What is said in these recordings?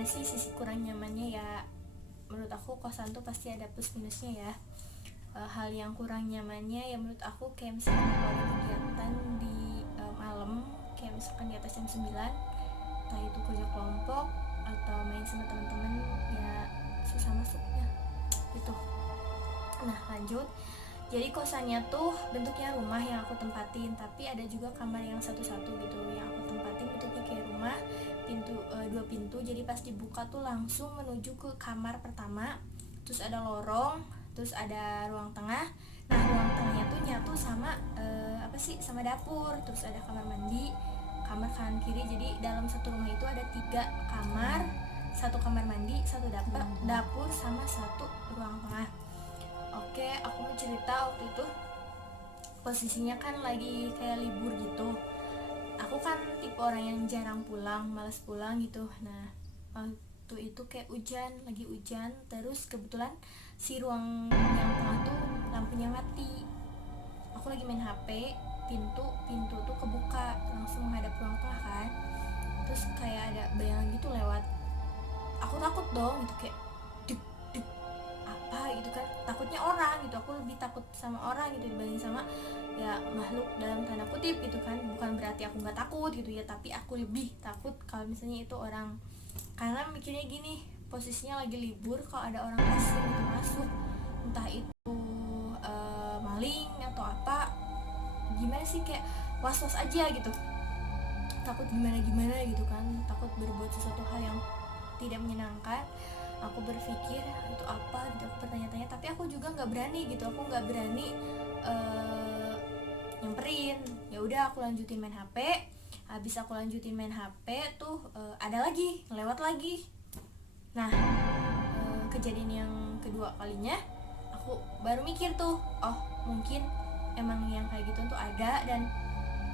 gimana sih sisi kurang nyamannya ya. Menurut aku kosan tuh pasti ada plus minusnya ya. Hal yang kurang nyamannya ya menurut aku kayak misalkan kalau ada kegiatan di malam, kayak misalkan di atas jam 9, entah itu kerja kelompok atau main sama teman-teman, ya susah masuknya gitu. Nah lanjut, jadi kosannya tuh bentuknya rumah yang aku tempatin, tapi ada juga kamar yang satu-satu gitu yang aku tempatin bentuknya kayak rumah, dua pintu, jadi pas dibuka tuh langsung menuju ke kamar pertama, terus ada lorong, terus ada ruang tengah. Nah ruang tengahnya tuh nyatu sama sama dapur, terus ada kamar mandi, kamar kanan kiri, jadi dalam satu rumah itu ada 3 kamar, satu kamar mandi, satu dapur sama satu ruang tengah. Oke, aku mau cerita waktu itu posisinya kan lagi kayak libur gitu. Aku kan tipe orang yang jarang pulang, malas pulang gitu. Nah waktu itu kayak lagi hujan, terus kebetulan si ruang yang tengah tuh lampunya mati. Aku lagi main HP, pintu tuh kebuka langsung menghadap ruang tengah kan. Terus kayak ada bayangan gitu lewat. Aku takut dong gitu, kayak dek dek apa gitu kan, takutnya orang gitu. Aku lebih takut sama orang gitu dibanding sama ya makhluk dalam tanda kutip gitu kan. Bukan berarti aku nggak takut gitu ya, tapi aku lebih takut kalau misalnya itu orang. Karena mikirnya gini, posisinya lagi libur, kalau ada orang asing gitu masuk, entah itu maling atau apa, gimana sih, kayak was-was aja gitu, takut gimana gitu kan, takut berbuat sesuatu hal yang tidak menyenangkan. Aku berpikir itu apa gitu, aku bertanya-tanya, tapi aku juga nggak berani gitu, aku nggak berani nyamperin. Ya udah aku lanjutin main HP. Habis aku lanjutin main HP tuh ada lagi lewat lagi. Nah kejadian yang kedua kalinya aku baru mikir tuh, oh mungkin emang yang kayak gitu tuh ada, dan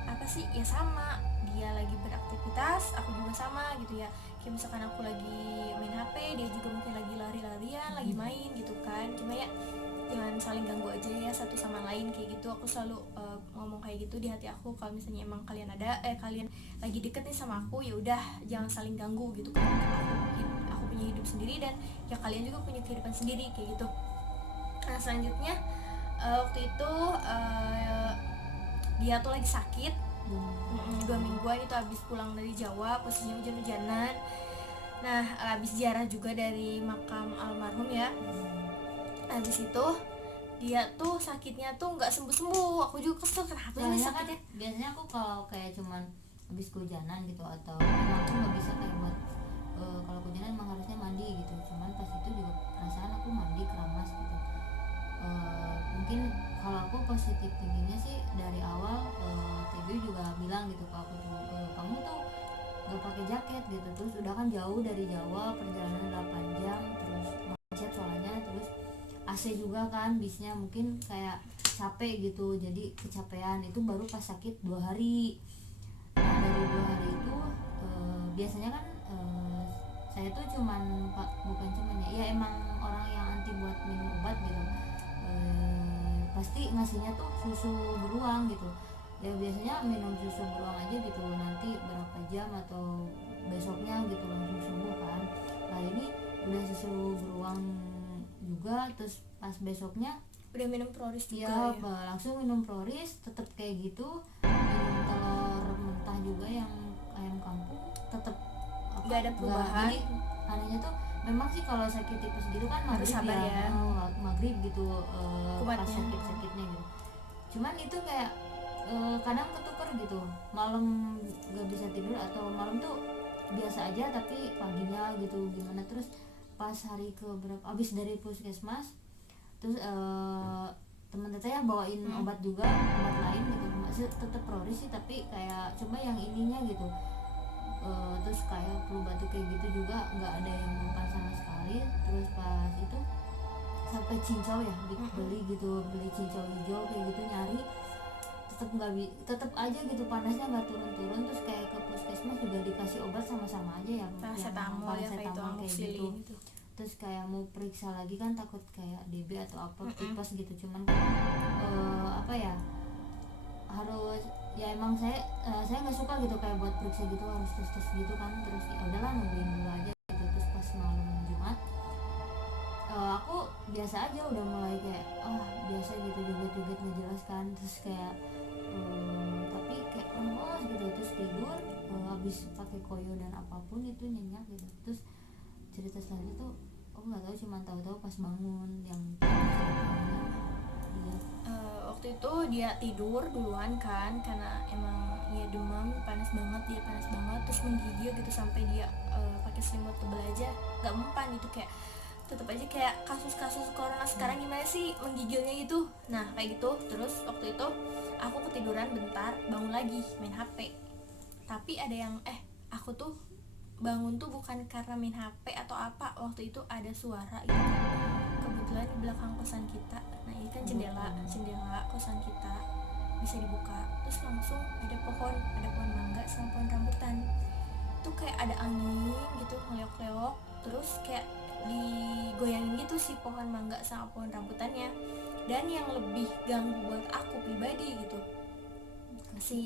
apa sih ya, sama dia lagi beraktivitas, aku juga sama gitu ya. Kayak misalkan aku lagi main HP, dia juga mungkin lagi lari-larian, lagi main gitu kan. Cuma ya jangan saling ganggu aja ya satu sama lain kayak gitu. Aku selalu ngomong kayak gitu di hati aku, kalau misalnya emang kalian kalian lagi deket nih sama aku, ya udah jangan saling ganggu gitu kan. Aku punya hidup sendiri, dan ya kalian juga punya kehidupan sendiri kayak gitu. Nah selanjutnya waktu itu dia tuh lagi sakit 2 mingguan itu, habis pulang dari Jawa, posisinya hujan-hujanan. Nah habis ziarah juga dari makam almarhum ya. Habis itu dia tuh sakitnya tuh nggak sembuh-sembuh. Aku juga kesel, kenapa ini sakitnya kan, biasanya aku kalau kayak cuman habis kehujanan gitu, atau emang aku nggak bisa kayak buat kalau kehujanan emang harusnya mandi gitu, cuman pas itu juga perasaan aku mandi keramas gitu. Mungkin kalau aku positif tingginya sih dari awal, TB juga bilang gitu ke aku tuh, kamu tuh gak pakai jaket gitu, terus udah kan jauh dari Jawa, perjalanan 8 jam, terus macet soalnya, terus AC juga kan bisnya, mungkin kayak capek gitu, jadi kecapean. Itu baru pas sakit 2 hari. Nah dari 2 hari itu biasanya kan saya tuh bukan cuman ya emang orang yang anti buat minum obat gitu. Pasti ngasihnya tuh susu beruang gitu ya, biasanya minum susu beruang aja gitu, nanti berapa jam atau besoknya gitu langsung sembuh kan. Nah ini udah susu beruang juga, terus pas besoknya udah minum Proris juga ya, ya. langsung minum Proris, tetap kayak gitu. Minum telur mentah juga yang ayam kampung, tetap Nggak ada perubahan. Jadi anehnya tuh memang sih kalau sakit tipes gitu kan Harus maghrib sabar ya. maghrib gitu, pas Kumatnya. sakitnya gitu. Cuman itu kayak kadang ketuker gitu, malam gak bisa tidur, atau malam tuh biasa aja tapi paginya gitu gimana. Terus pas hari ke berapa abis dari puskesmas, terus teman teteh bawain obat juga, obat lain gitu, masih tetap Proris sih tapi kayak coba yang ininya gitu. Terus kayak flu batuk kayak gitu juga nggak ada yang mempan sama sekali. Terus pas itu sampai cincau ya beli gitu, beli cincau hijau kayak gitu nyari, tetap aja gitu panasnya nggak turun-turun. Terus kayak ke puskesmas juga dikasih obat sama-sama aja ya, Paracetamol ya, kayak itu kayak amoxicillin gitu. gitu. Terus kayak mau periksa lagi kan takut kayak DB atau apa tipes gitu, cuman apa ya, harus ya emang saya nggak suka gitu kayak buat periksa gitu harus tes gitu kan. Terus ya udahlah nungguin dulu aja gitu. Terus malam Jumat, aku biasa aja udah mulai kayak biasa gitu joget-joget nggak jelas kan, terus kayak tapi kayak lemas gitu, terus tidur habis pakai koyo dan apapun itu nyenyak gitu. Terus cerita selanjutnya tuh aku nggak tahu, cuma tahu-tahu pas bangun yang ceritanya. Iya. Waktu itu dia tidur duluan kan, karena emang dia demam, panas banget, terus menggigil gitu sampai dia pakai selimut tebal aja nggak mempan gitu, kayak tetap aja kayak kasus-kasus corona sekarang gimana sih menggigilnya gitu. Nah kayak gitu. Terus waktu itu aku ketiduran bentar, bangun lagi main HP. Tapi ada yang aku tuh bangun tuh bukan karena main HP atau apa, waktu itu ada suara gitu. Kebetulan di belakang kosan kita, nah ini kan jendela kosan kita bisa dibuka, terus langsung ada pohon mangga sama pohon rambutan. Itu kayak ada angin gitu ngeleok-leok, terus kayak digoyangin gitu si pohon mangga sama pohon rambutannya. Dan yang lebih ganggu buat aku pribadi gitu, si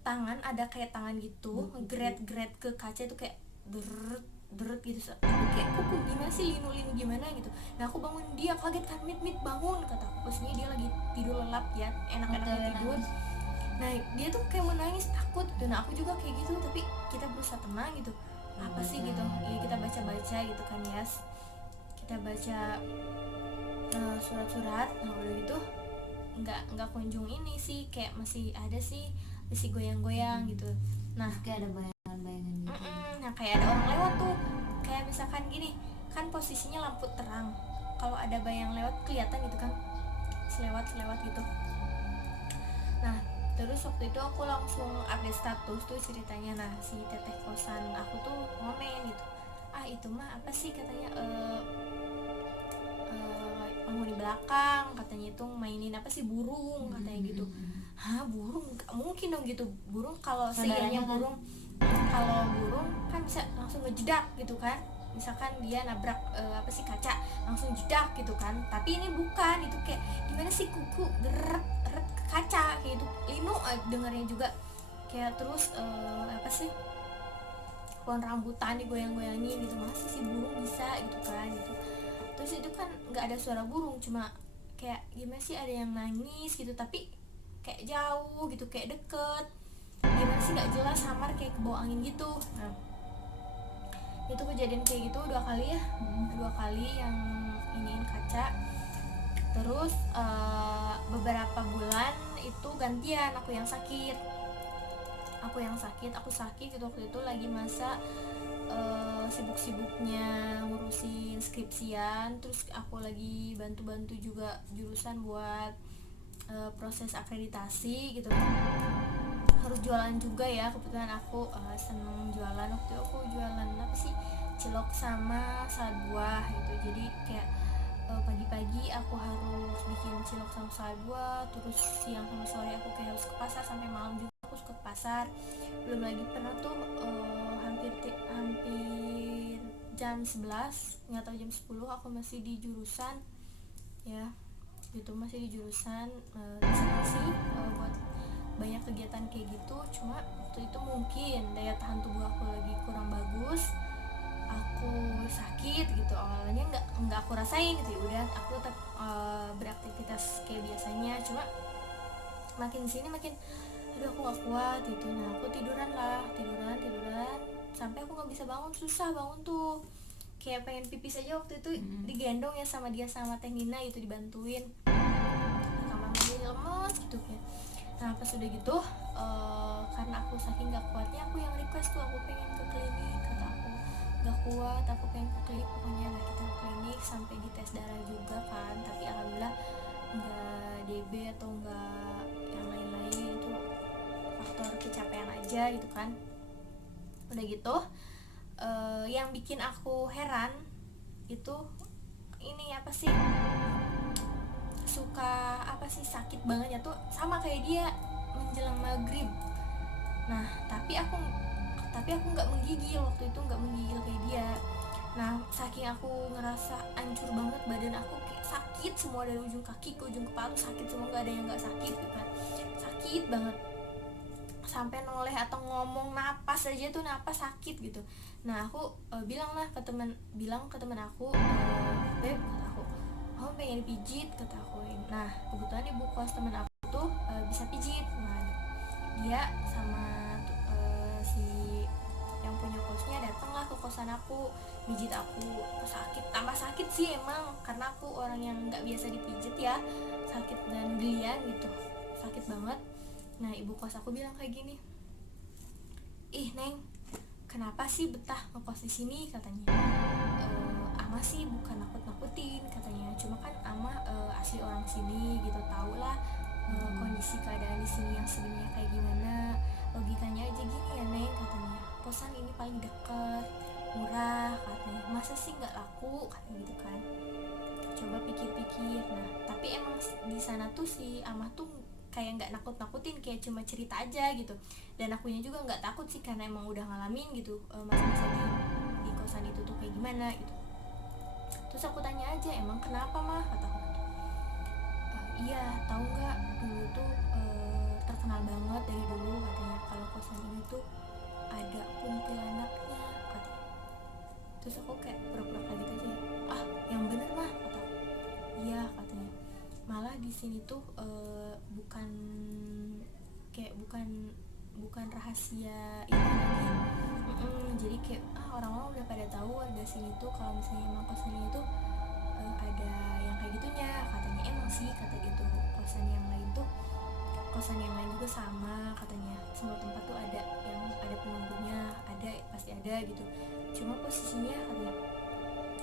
tangan, ada kayak tangan gitu ngegret-gret ke kaca itu kayak deret gitu, kayak kuku gimana sih, linu gimana gitu. Nah aku bangun, dia kaget kan, mit bangun kata aku, posisinya dia lagi tidur lelap ya, enak-enaknya tidur. Nah dia tuh kayak mau nangis, takut gitu. Nah aku juga kayak gitu, tapi kita berusaha tenang gitu, apa sih gitu ya, kita baca gitu kan ya, kita baca surat-surat. Nah udah gitu nggak kunjung ini sih, kayak masih ada sih, masih goyang-goyang gitu. Nah kayak ada bayangan-bayangan gitu. Nah kayak ada orang lewat tuh, kayak misalkan gini kan posisinya lampu terang, kalau ada bayang lewat kelihatan gitu kan, selewat gitu. Nah terus waktu itu aku langsung update status tuh ceritanya. Nah si teteh kosan aku tuh ngomen gitu, itu mah apa sih katanya, penghuni belakang katanya itu mainin apa sih, burung katanya gitu. Burung? Gak mungkin dong gitu, burung kalau seianya burung, kalau burung kan bisa langsung ngejedak gitu kan, misalkan dia nabrak apa sih kaca, langsung jedak gitu kan. Tapi ini bukan, itu kayak gimana sih, kuku deret ke kaca kayak gitu. Linu dengernya juga kayak, terus apa sih, pohon rambutan digoyang-goyangin gitu, masa sih burung bisa gitu kan gitu. Terus itu kan nggak ada suara burung, cuma kayak gimana sih, ada yang nangis gitu tapi kayak jauh gitu, kayak deket, gimana sih, nggak jelas, samar kayak kebawa angin gitu. Nah itu kejadian kayak gitu 2 kali ya, 2 kali yang iniin kaca. Terus beberapa bulan itu gantian aku sakit gitu. Waktu itu lagi masa sibuk-sibuknya ngurusin skripsian, terus aku lagi bantu-bantu juga jurusan buat proses akreditasi gitu, harus jualan juga ya. Kebetulan aku seneng jualan, waktu itu aku jualan apa sih, cilok sama salad buah gitu. Jadi kayak pagi-pagi aku harus bikin cilok sama salad buah, terus siang sama sore aku kayak harus ke pasar, sampai malam juga aku suka ke pasar. Belum lagi pernah tuh hampir jam 11, nggak tahu jam 10 aku masih di jurusan ya gitu, masih di jurusan sih buat banyak kegiatan kayak gitu. Cuma waktu itu mungkin daya tahan tubuh aku lagi kurang bagus, aku sakit gitu. Awalnya nggak aku rasain gitu, ya udah aku tetap beraktivitas kayak biasanya. Cuma makin sini makin aduh aku nggak kuat gitu. Nah aku tiduran sampai aku nggak bisa bangun, susah bangun tuh, kayak pengen pipis aja. Waktu itu digendong ya sama dia sama Teh Nina gitu, dibantuin kamar mandi, lemes gitu kayak. Nah pas udah gitu karena aku saking gak kuatnya, aku yang request tuh, aku pengen ke klinik, kata aku gak kuat, aku pengen ke klinik pokoknya. Nah kita ke klinik sampai dites darah juga kan, tapi alhamdulillah nggak DB atau nggak yang lain-lain, itu faktor kecapean aja gitu kan. Udah gitu yang bikin aku heran itu ini apa sih, suka apa sih, sakit banget ya tuh, sama kayak dia menjelang maghrib. Nah tapi aku nggak menggigil waktu itu, nggak menggigil kayak dia. Nah saking aku ngerasa hancur banget, badan aku kayak sakit semua, dari ujung kaki ke ujung kepala sakit semua, nggak ada yang nggak sakit gitu kan, sakit banget sampai noleh atau ngomong napas aja tuh napas sakit gitu. Nah aku bilang ke teman aku, beb, kata aku pengen pijit, kata aku. Nah kebetulan ibu kos teman aku tuh bisa pijit. Nah dia sama si yang punya kosnya datanglah ke kosan aku, pijit aku. Sakit, tambah sakit sih emang karena aku orang yang nggak biasa dipijit ya, sakit dan gelian gitu, sakit banget. Nah ibu kos aku bilang kayak gini, ih Neng, kenapa sih betah ngekos di sini, katanya. Ama sih bukan nakut-nakutin, katanya, cuma kan Ama asli orang sini gitu, tau lah kondisi keadaan di sini yang sebenarnya kayak gimana. Logikanya aja gini ya Neng, katanya, kosan ini paling deket, murah, katanya, masa sih nggak laku, katanya gitu kan. Coba pikir-pikir. Nah tapi emang di sana tuh si Amah tuh kayak nggak nakut-nakutin, kayak cuma cerita aja gitu. Dan akunya juga nggak takut sih karena emang udah ngalamin gitu masa-masa di kosan itu tuh kayak gimana gitu. Terus aku tanya aja, emang kenapa mah, kata aku gitu. Iya, tahu nggak, dulu tuh terkenal banget dari dulu, katanya, kalau kosan ini tuh ada kuntilanaknya, katanya. Terus aku kayak pura-pura kaget aja, ah yang bener mah, kata aku. Iya, katanya, malah di sini tuh bukan kayak bukan rahasia ini lagi. Jadi kayak orang-orang udah pada tahu warga sini tuh kalau misalnya emang kosan ini tuh ada yang kayak gitunya, katanya. Emang sih, kata gitu, kosan yang lain juga sama, katanya, semua tempat tuh ada yang ada penunggunya, ada, pasti ada gitu, cuma posisinya, katanya,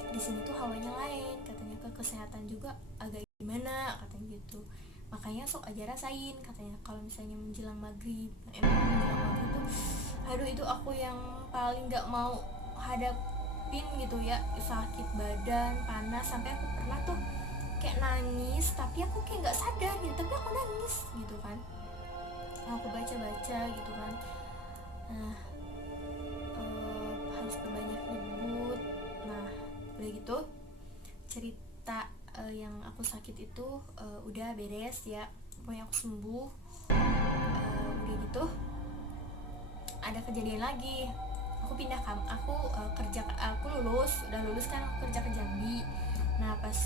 di sini tuh hawanya lain, katanya, ke kesehatan juga agak gimana, katanya gitu. Makanya sok aja rasain, katanya, kalau misalnya menjelang maghrib. Nah, emang menjelang maghrib tuh, aduh itu aku yang paling nggak mau hadapin gitu ya, sakit badan, panas, sampai aku pernah tuh kayak nangis, tapi aku kayak nggak sadar gitu, tapi aku nangis gitu kan. Nah, aku baca-baca gitu kan. Nah harus perbanyak nyebut. Nah udah gitu cerita yang aku sakit itu udah beres ya, pokoknya aku sembuh. Udah gitu ada kejadian lagi, aku pindah kerja, aku udah lulus kan, aku kerja ke Jambi. Nah pas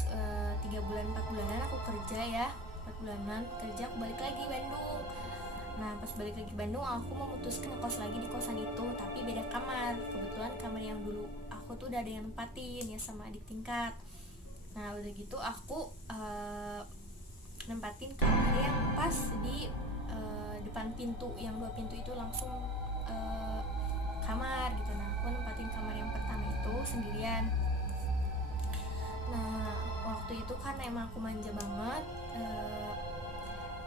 3 bulan 4 bulanan aku kerja ya, 4 bulanan kerja, aku balik lagi Bandung. Nah pas balik lagi Bandung aku memutuskan ngekos lagi di kosan itu, tapi beda kamar. Kebetulan kamar yang dulu aku tuh udah ada yang nempatin ya sama adik tingkat. Nah udah gitu aku nempatin kamar yang pas di depan pintu, yang 2 pintu itu langsung kamar gitu. Nah aku nempatin kamar yang pertama itu sendirian. Nah waktu itu karena emang aku manja banget,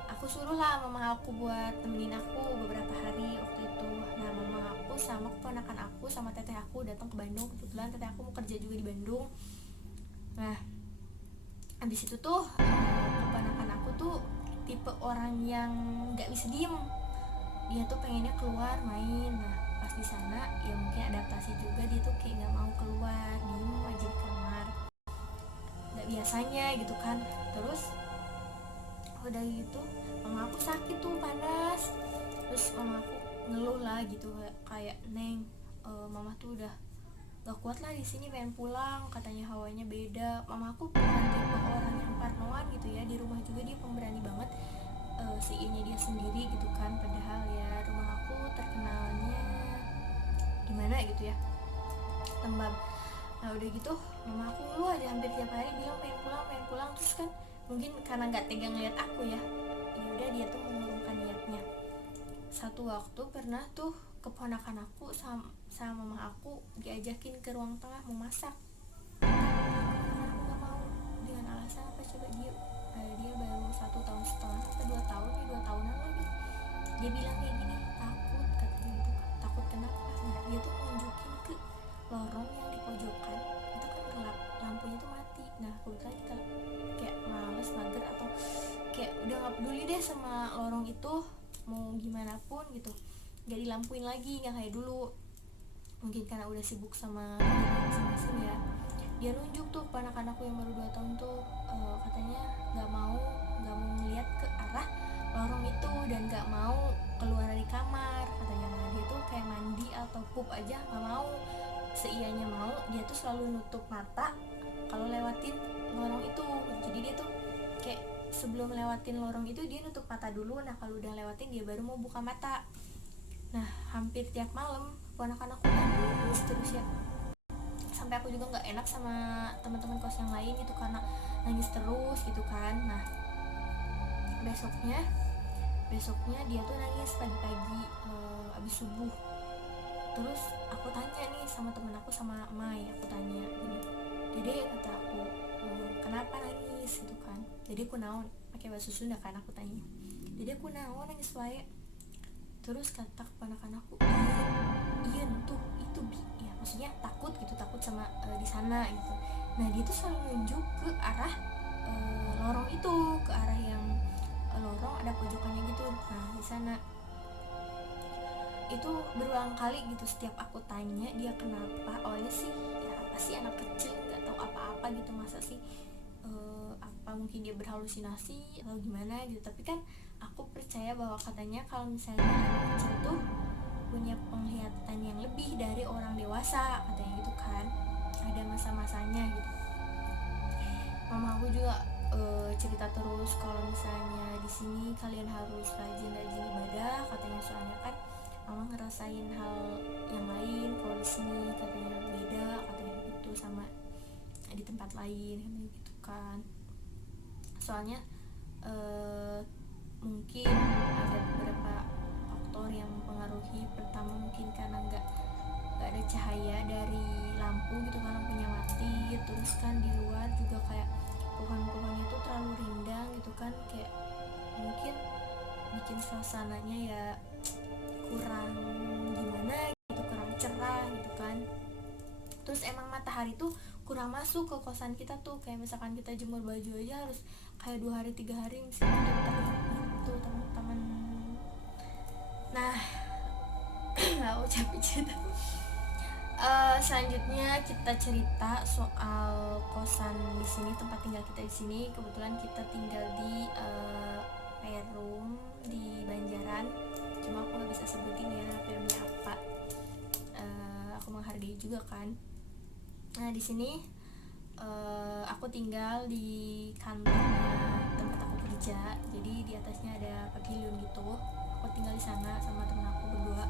aku suruh lah mama aku buat temenin aku beberapa hari waktu itu. Nah mama aku sama keponakan aku sama teteh aku datang ke Bandung, kebetulan teteh aku mau kerja juga di Bandung. Nah abis itu tuh keponakan aku tuh tipe orang yang nggak bisa diem, dia tuh pengennya keluar main. Nah pas di sana ya mungkin adaptasi juga, dia tuh kayak nggak mau keluar, diem aja di kamar, nggak biasanya gitu kan. Terus udah gitu mama aku sakit tuh, panas. Terus mama aku ngeluh lah gitu, kayak Neng, mama tuh udah gak kuat lah di sini, pengen pulang, katanya, hawanya beda. Mama aku bukan tipe orang yang parnoan gitu ya, di rumah juga dia pemberani banget, ini dia sendiri gitu kan. Padahal ya rumah aku terkenalnya gimana gitu ya, lembab. Nah udah gitu mama aku ngeluh aja hampir tiap hari, bilang pengen pulang. Terus kan mungkin karena nggak tega ngeliat aku ya udah dia tuh mengurungkan niatnya. Satu waktu pernah tuh keponakan aku sama mama aku diajakin ke ruang tengah mau masak. Aku nggak mau, dengan alasan apa coba? Dia baru 1,5 tahun atau 2 tahun ya, 2 tahunan lagi. Dia bilang kayak gini, takut, katanya gitu. Takut kenapa? Nah dia tuh nunjukin ke lorong yang di pojokan itu kan gelap, lampunya tuh mati. Nah kebetulan kita kayak males, mager, atau kayak udah nggak peduli deh sama lorong itu, mau gimana pun gitu, nggak dilampuin lagi, nggak kayak dulu. Mungkin karena udah sibuk sama masing-masing ya. Dia nunjuk tuh ke anak-anakku yang baru 2 tahun tuh, katanya nggak mau ngeliat ke arah lorong itu dan gak mau keluar dari kamar katanya. Nah, dia tuh kayak mandi atau pup aja gak mau, seianya mau dia tuh selalu nutup mata kalau lewatin lorong itu. Jadi dia tuh kayak sebelum lewatin lorong itu dia nutup mata dulu, nah kalau udah lewatin dia baru mau buka mata. Nah hampir tiap malam ponakan aku nangis terus ya, sampai aku juga nggak enak sama teman-teman kos yang lain gitu karena nangis terus gitu kan. Nah besoknya dia tuh nangis pagi-pagi abis subuh. Terus aku tanya nih sama temen aku, sama Mai, aku tanya gini, Dede, kata aku, kenapa nangis gitu kan. Dede ku naon, pakai bahasa Sunda kan aku tanya, Dede ku naon nangis wae. Terus kata keponakan aku, iya tuh itu bi, ya maksudnya takut gitu, takut sama di sana gitu. Nah dia tuh selalu nunjuk ke arah lorong itu, ke arah yang lorong ada pojokannya gitu. Nah di sana itu berulang kali gitu. Setiap aku tanya dia kenapa, awalnya sih ya apa sih, anak kecil nggak tahu apa-apa gitu, masa sih apa mungkin dia berhalusinasi atau gimana gitu. Tapi kan aku percaya bahwa katanya kalau misalnya anak kecil tuh punya penglihatan yang lebih dari orang dewasa katanya gitu kan, ada masa-masanya gitu. Mama aku juga cerita terus kalau misalnya di sini kalian harus rajin-rajin ibadah katanya, soalnya kan mama ngerasain hal yang lain kalau di sini katanya beda katanya gitu sama di tempat lain katanya gitu kan. Soalnya mungkin ada beberapa faktor yang mempengaruhi. Pertama mungkin karena nggak ada cahaya dari lampu gitu kan, lampunya mati. Terus kan di luar juga kayak pohon-pohonnya tuh terlalu rindang gitu kan, kayak mungkin bikin suasananya ya kurang gimana gitu, kurang cerah gitu kan. Terus emang matahari tuh kurang masuk ke kosan kita tuh, kayak misalkan kita jemur baju aja harus kayak 2 hari 3 hari mesti tutup terlihat gitu teman-teman. Nah aku capek cerita. Selanjutnya kita cerita soal kosan di sini, tempat tinggal kita di sini. Kebetulan kita tinggal di Perum di Banjaran, cuma aku nggak bisa sebutin ya Perumnya apa. Aku menghargai juga kan. Nah di sini aku tinggal di kantornya tempat aku kerja, jadi di atasnya ada pavilion gitu. Aku tinggal di sana sama temen aku berdua.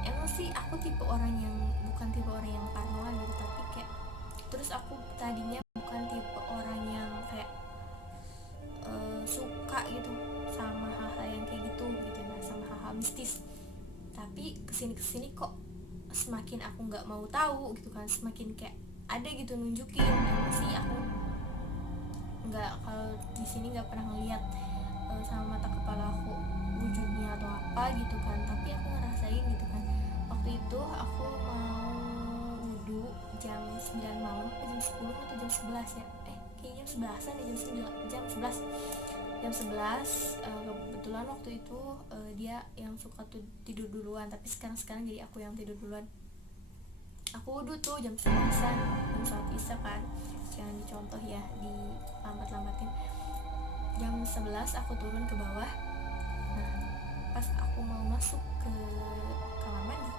Emang sih aku bukan tipe orang yang parnoan gitu, tapi kayak terus aku tadinya bukan tipe orang yang kayak suka gitu sama hal-hal yang kayak gitu nah, sama hal-hal mistis. Tapi kesini kok semakin aku nggak mau tahu gitu kan, semakin kayak ada gitu nunjukin. Emang sih aku nggak, kalau di sini nggak pernah ngeliat sama mata kepala aku wujudnya atau apa gitu kan, tapi aku ngerasain gitu kan. Waktu itu aku mau wudhu jam 9 malam atau jam 10 atau jam 11 ya, kayaknya 11an ya, jam 11 kebetulan waktu itu dia yang suka tuh tidur duluan, tapi sekarang jadi aku yang tidur duluan. Aku wudhu tuh jam 11an, jam sholat isya kan, jangan dicontoh ya, di lambat-lambatin. Jam 11 aku turun ke bawah. Nah pas aku mau masuk ke kamar mandi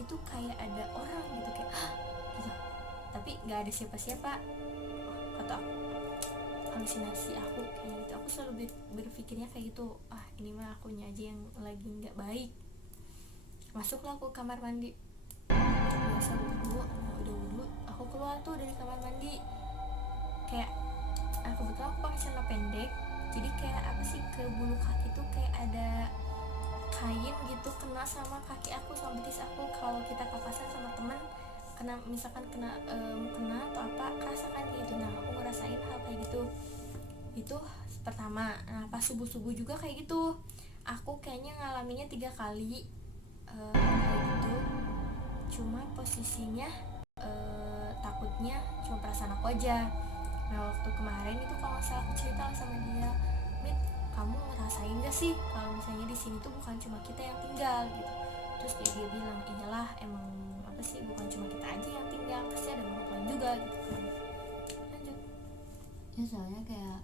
itu kayak ada orang gitu, kayak gitu, tapi nggak ada siapa-siapa. Kata aku halusinasi aku kayak gitu. Aku selalu berpikirnya kayak gitu, ini mah akunya aja yang lagi nggak baik. Masuklah aku kamar mandi, biasa wudhu. Udah wudhu aku keluar tuh dari kamar mandi, kayak kebetulan aku pakai celana pendek, jadi kayak apa sih, ke bulu kaki tuh kayak ada kain gitu kena sama kaki aku, sama betis aku. Kalau kita papasan sama temen kena, misalkan kena mukena atau apa, rasakan gitu. Nah aku ngerasain hal kayak gitu itu pertama. Nah pas subuh juga kayak gitu, aku kayaknya ngalaminnya 3 kali kayak gitu. Cuma posisinya takutnya cuma perasaan aku aja. Nah waktu kemarin itu kalau nggak salah aku cerita sama dia, Mit, kamu ngerasain gak sih kalau misalnya di sini tuh bukan cuma kita yang tinggal gitu. Terus dia bilang, iyalah emang apa sih, bukan cuma kita aja yang tinggal, pasti ada makhluk lain juga gitu kan. Lanjut. Ya soalnya kayak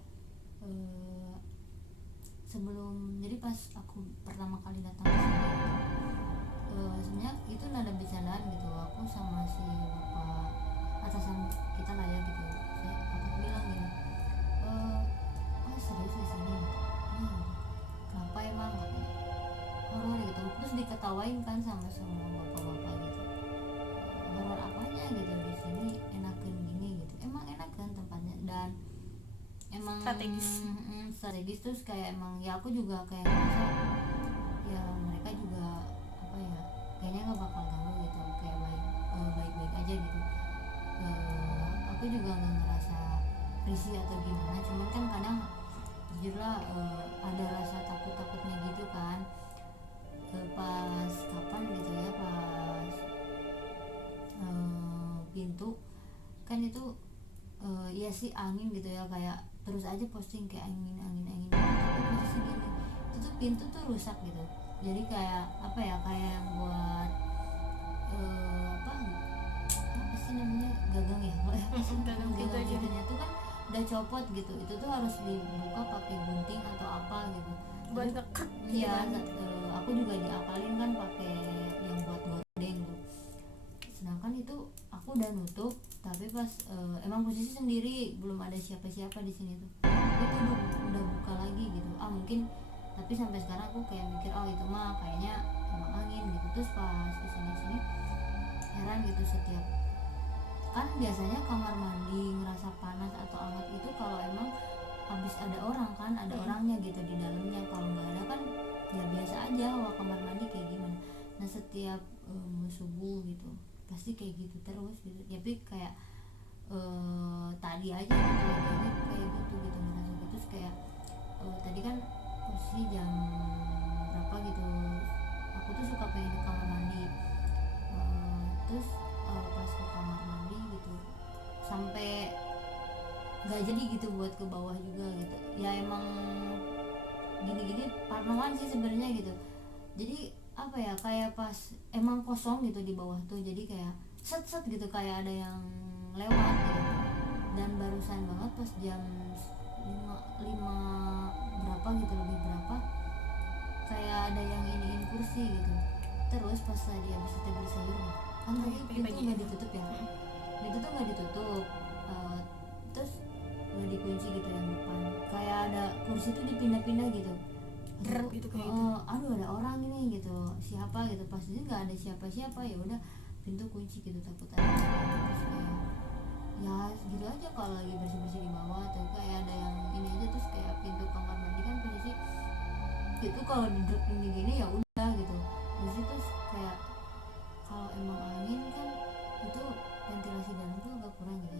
jadi pas aku pertama kali datang ke sini sebenarnya itu nada bercandaan gitu, aku sama si bapak atasan kita lah ya gitu, aku bilang gini, serius di sini gitu. Kenapa emang katanya horor gitu, terus diketawain kan sama semua bapak-bapak gitu. Horor apanya gitu, di sini enakan gini gitu, emang enak kan tempatnya dan emang strategis terus kayak emang ya aku juga kayak ngerasa ya mereka juga apa ya kayaknya nggak bakal ganggu gitu, kayak baik-baik aja gitu. Aku juga nggak ngerasa risih atau gimana, cuman kan kadang jujur lah ada rasa takutnya gitu kan. Pas kapan gitu ya, pas pintu kan itu ya sih angin gitu ya, kayak terus aja posting kayak angin tapi posisi gini itu tuh pintu tuh rusak gitu, jadi kayak apa ya, kayak yang buat apa sih namanya, gagang ya gagang pintunya tuh kan udah copot gitu, itu tuh harus dibuka pakai gunting atau apa gitu buat ngekek iya. Aku juga diakalin kan pakai yang buat gorden tuh, sedangkan itu aku udah nutup tapi pas emang posisi sendiri, belum ada siapa-siapa di sini tuh, itu udah buka lagi gitu, mungkin, tapi sampai sekarang aku kayak mikir itu mah kayaknya emang angin gitu. Terus pas kesini heran gitu, setiap kan biasanya kamar mandi ngerasa panas atau hangat itu kalau emang habis ada orang kan, ada orangnya gitu di dalamnya, kalau nggak ada kan ya biasa aja kamar mandi kayak gimana. Nah setiap subuh gitu pasti kayak gitu terus gitu, tapi kayak tadi aja gitu kayak gitu ngerasa gitu. Terus kayak tadi kan posisi jam berapa gitu, aku tuh suka pengen ke kamar mandi, terus pas ke kamar mandi gitu sampai nggak jadi gitu buat ke bawah juga gitu ya, emang gini parnoan sih sebenarnya gitu. Jadi apa ya, kayak pas emang kosong gitu di bawah tuh, jadi kayak set gitu kayak ada yang lewat gitu. Dan barusan banget pas jam 5 berapa gitu, lebih berapa, kayak ada yang iniin kursi gitu. Terus pas tadi habis itu beli sayur kan tadi pintu nggak ditutup ya, itu tuh nggak ditutup, terus nggak dikunci gitu yang depan, kayak ada kursi tuh dipindah-pindah gitu gitu kayak gitu. Aduh ada orang ini gitu, siapa gitu, pas ini nggak ada siapa-siapa, ya udah pintu kunci gitu, takut ada terus kayak ya gitu aja. Kalau lagi bersih-bersih di bawah tuh kayak ada yang ini aja, terus kayak pintu kamar mandi kan posisi itu kalau duduk gini ya udah gitu, terus kayak kalau emang angin kan itu ventilasi dalam tuh agak kurang gitu,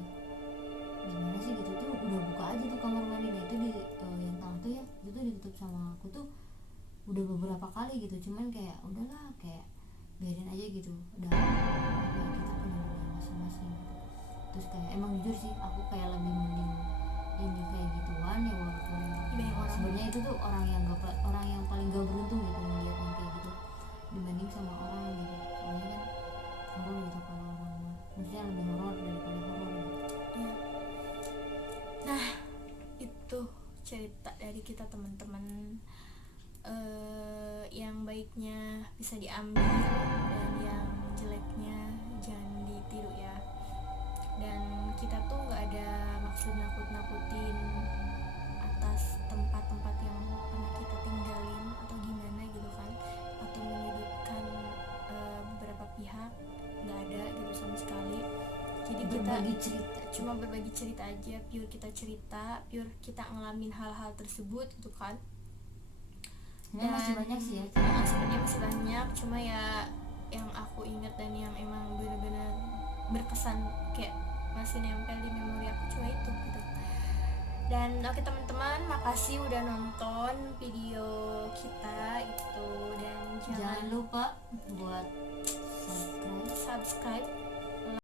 gimana sih gitu tuh udah buka aja tuh kamar mandi. Nah itu di yang tengah tuh ya itu tuh ditutup sama aku tuh udah beberapa kali gitu, cuman kayak udahlah kayak biarin aja gitu, udah kita punya dunia masing-masing gitu. Terus kayak emang jujur sih aku kayak lebih mending ini kayak gituan ya, walaupun sebenarnya itu tuh orang yang paling gak beruntung gitu melihat yang kayak gitu dibanding sama orang gitu, soalnya kan horor gitu kalau orang maksudnya lebih horor daripada horor gitu. Ya. Nah itu cerita dari kita teman-teman, yang baiknya bisa diambil dan yang jeleknya jangan ditiru ya. Dan kita tuh nggak ada maksud nakut-nakutin atas tempat-tempat yang pernah kita tinggalin atau gimana gitu kan, atau menyudutkan beberapa pihak, nggak ada gitu sama sekali. Jadi kita cuma berbagi cerita aja, pure kita ngalamin hal-hal tersebut gitu kan. Dan masih banyak sih ya, sebenarnya masih banyak, cuma ya yang aku ingat dan yang emang benar-benar berkesan kayak masih nempel di memori aku cuma itu gitu. Dan oke teman-teman, makasih udah nonton video kita itu, dan jangan lupa buat subscribe